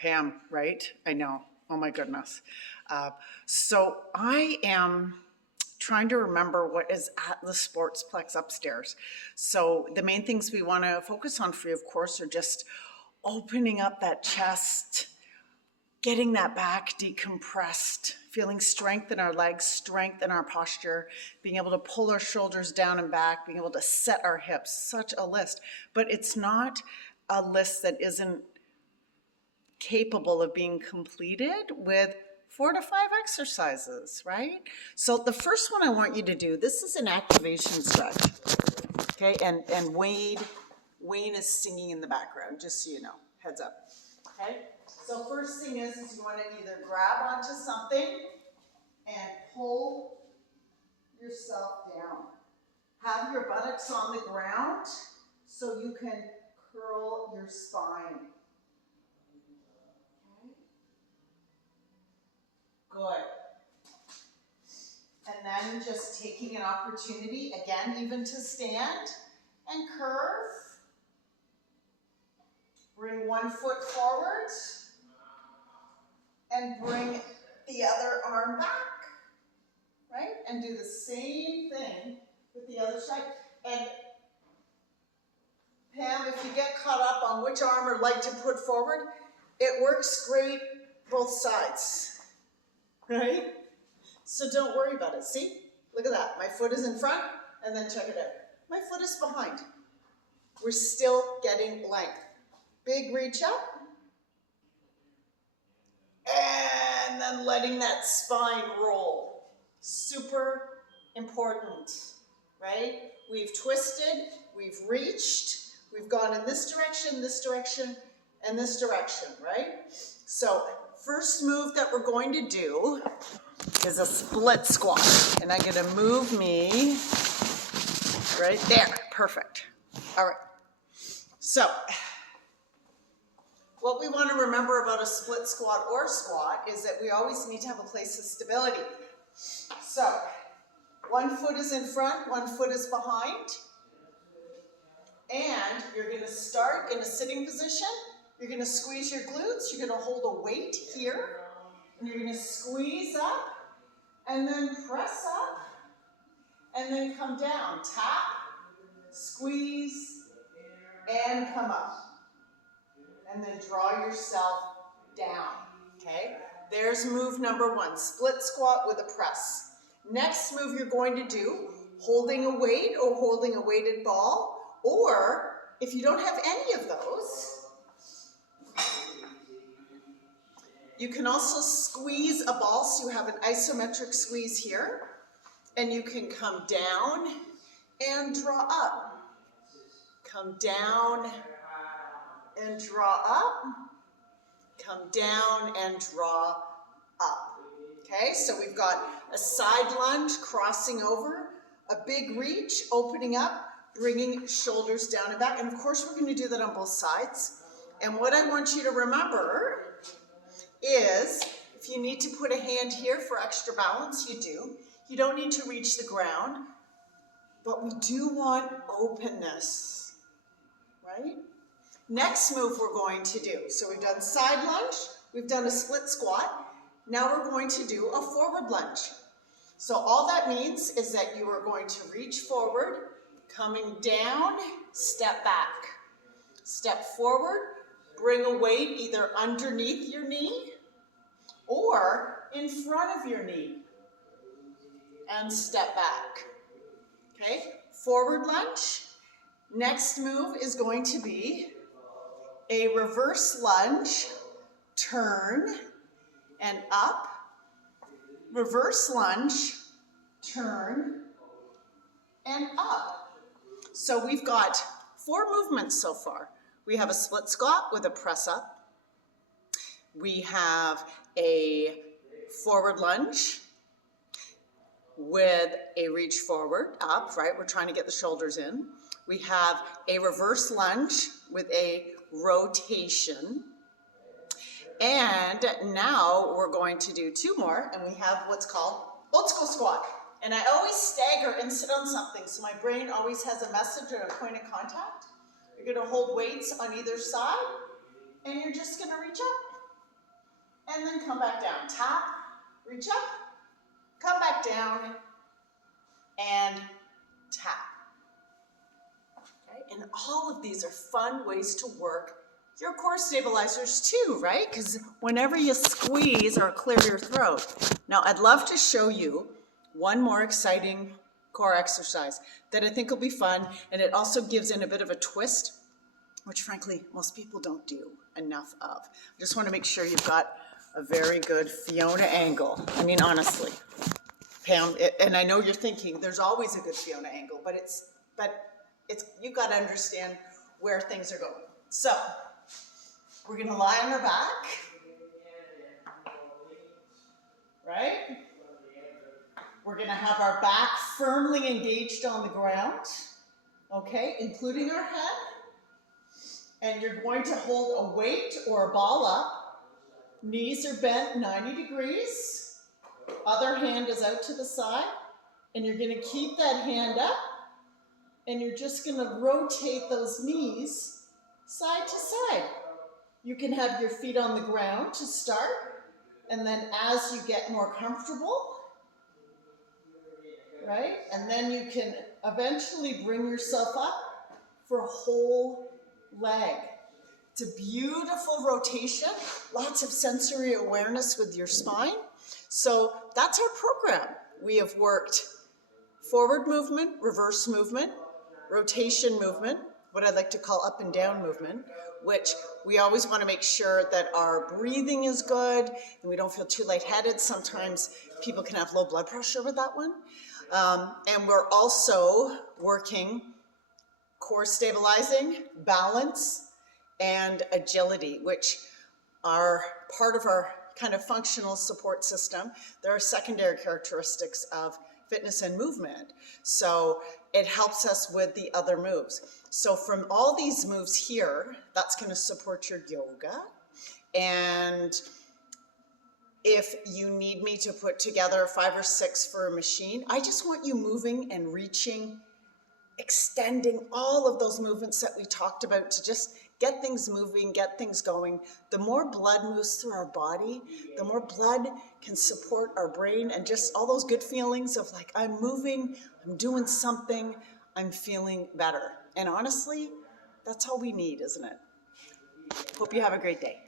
Pam, right? I know. Oh my goodness. So I am trying to remember what is at the Sportsplex upstairs. So the main things we want to focus on for you, of course, are just opening up that chest, getting that back decompressed, feeling strength in our legs, strength in our posture, being able to pull our shoulders down and back, being able to set our hips. Such a list. But it's not a list that isn't capable of being completed with 4 to 5 exercises, right? So the first one I want you to do, this is an activation stretch, okay? And Wayne is singing in the background, just so you know, heads up, okay? So first thing is you want to either grab onto something and pull yourself down. Have your buttocks on the ground so you can curl your spine. Good. And then just taking an opportunity, again, even to stand and curve. Bring one foot forward and bring the other arm back, right? And do the same thing with the other side. And Pam, if you get caught up on which arm or leg to put forward, it works great both sides, right? So don't worry about it. See? Look at that. My foot is in front, and then check it out. My foot is behind. We're still getting length. Big reach up. And then letting that spine roll. Super important, right? We've twisted, we've reached, we've gone in this direction, and this direction, right? So first move that we're going to do is a split squat. And I'm gonna move me right there, perfect. All right, so what we want to remember about a split squat or squat is that we always need to have a place of stability. So one foot is in front, one foot is behind, and you're going to start in a sitting position. You're going to squeeze your glutes, you're going to hold a weight here, and you're going to squeeze up, and then press up, and then come down. Tap, squeeze, and come up. And then draw yourself down, okay? There's move number one, split squat with a press. Next move you're going to do, holding a weight or holding a weighted ball, or if you don't have any of those, you can also squeeze a ball, so you have an isometric squeeze here, and you can come down and draw up. Come down and draw up, come down and draw up. Okay, so we've got a side lunge, crossing over, a big reach, opening up, bringing shoulders down and back. And of course, we're going to do that on both sides. And what I want you to remember is, if you need to put a hand here for extra balance, you do. You don't need to reach the ground, but we do want openness, right? Next move we're going to do, so we've done side lunge, we've done a split squat, now we're going to do a forward lunge. So all that means is that you are going to reach forward, coming down, step back. Step forward, bring a weight either underneath your knee or in front of your knee, and step back. Okay, forward lunge. Next move is going to be a reverse lunge, turn and up, reverse lunge, turn and up. So we've got 4 movements so far. We have a split squat with a press up. We have a forward lunge with a reach forward, up, right? We're trying to get the shoulders in. We have a reverse lunge with a rotation. And now we're going to do 2 more, and we have what's called Otsuka squat. And I always stagger and sit on something, so my brain always has a message or a point of contact. You're gonna hold weights on either side, and you're just gonna reach up and then come back down. Tap, reach up, come back down, and tap. Okay? And all of these are fun ways to work your core stabilizers too, right? Because whenever you squeeze or clear your throat. Now, I'd love to show you one more exciting core exercise that I think will be fun, and it also gives in a bit of a twist, which frankly, most people don't do enough of. I just want to make sure you've got a very good Fiona angle. I mean, honestly, Pam, and I know you're thinking there's always a good Fiona angle, but you've got to understand where things are going. So, we're going to lie on our back, right? We're going to have our back firmly engaged on the ground, okay, including our head. And you're going to hold a weight or a ball up. Knees are bent 90 degrees. Other hand is out to the side. And you're going to keep that hand up. And you're just going to rotate those knees side to side. You can have your feet on the ground to start. And then as you get more comfortable, right? And then you can eventually bring yourself up for a whole leg. It's a beautiful rotation, lots of sensory awareness with your spine. So that's our program. We have worked forward movement, reverse movement, rotation movement, what I like to call up and down movement, which we always want to make sure that our breathing is good and we don't feel too lightheaded. Sometimes people can have low blood pressure with that one. And we're also working core stabilizing, balance, and agility, which are part of our kind of functional support system. There are secondary characteristics of fitness and movement. So it helps us with the other moves. So from all these moves here, that's going to support your yoga. And if you need me to put together 5 or 6 for a machine, I just want you moving and reaching, extending all of those movements that we talked about to just get things moving, get things going. The more blood moves through our body, the more blood can support our brain and just all those good feelings of like, I'm moving, I'm doing something, I'm feeling better. And honestly, that's all we need, isn't it? Hope you have a great day.